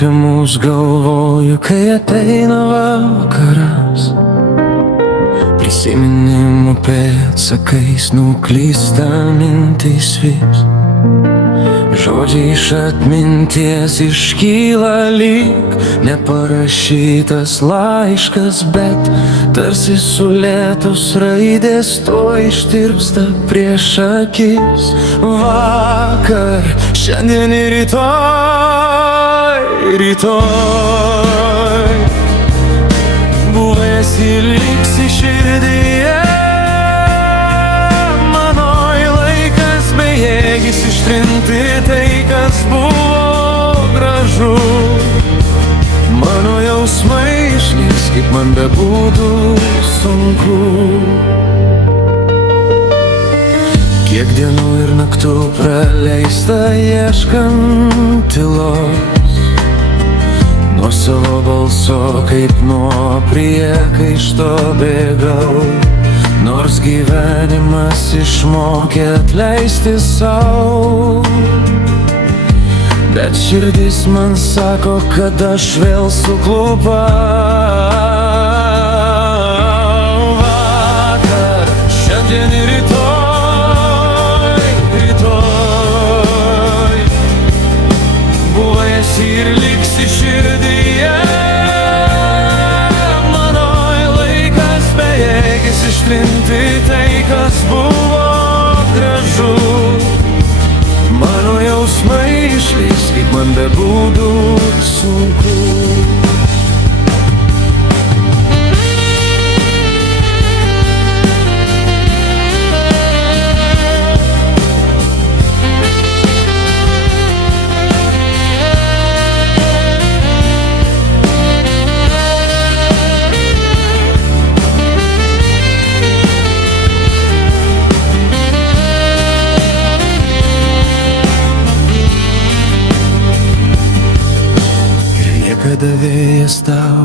apie mus galvoju, kai ateina vakaras. Prisiminimų pėdsakais nuklysta mintys vis. Žodžiai iš atminties iškyla lyg neparašytas laiškas, bet tarsi sulėtos raidės to ištirpsta prieš akis. Vakar, šiandien ir rytoj buvęs ir liksi širdyje. Manoj laikas bejėgis ištrinti tai, kas buvo gražu. Mano jausmai išliks, kaip man bebūtų sunku. Kiek dienų ir naktų praleista ieškant tylos, nuo savo balso kaip nuo priekaišto bėgau. Nors gyvenimas išmokė atleisti sau, bet širdis man sako, kad aš vėl suklupau. Vakar, šiandien ir rytoj buvęs ir liksi širdyje. Manoj laikas bejėgis ištrinti tai, kas buvo gražu. Mano jausmai išliks, kaip man bebūtų sunku. Kada vėjas tau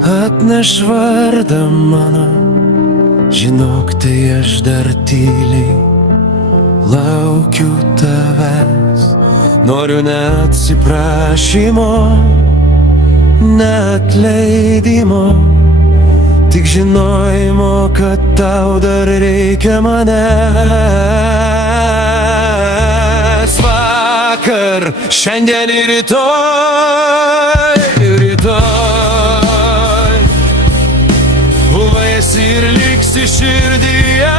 atneš vardą mano, žinok, tai aš dar tyliai laukiu tavęs. Noriu ne atsiprašymo, ne atleidimo, tik žinojimo, kad tau dar reikia manęs. Vakar, šiandien ir rytoj buvęs ir liksi širdyje.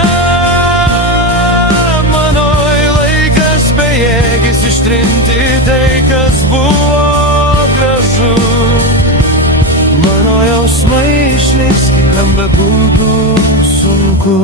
Manoj laikas bejėgis ištrinti tai, kas buvo gražu. Mano jausmai išliks, kaip man bebūtų sunku.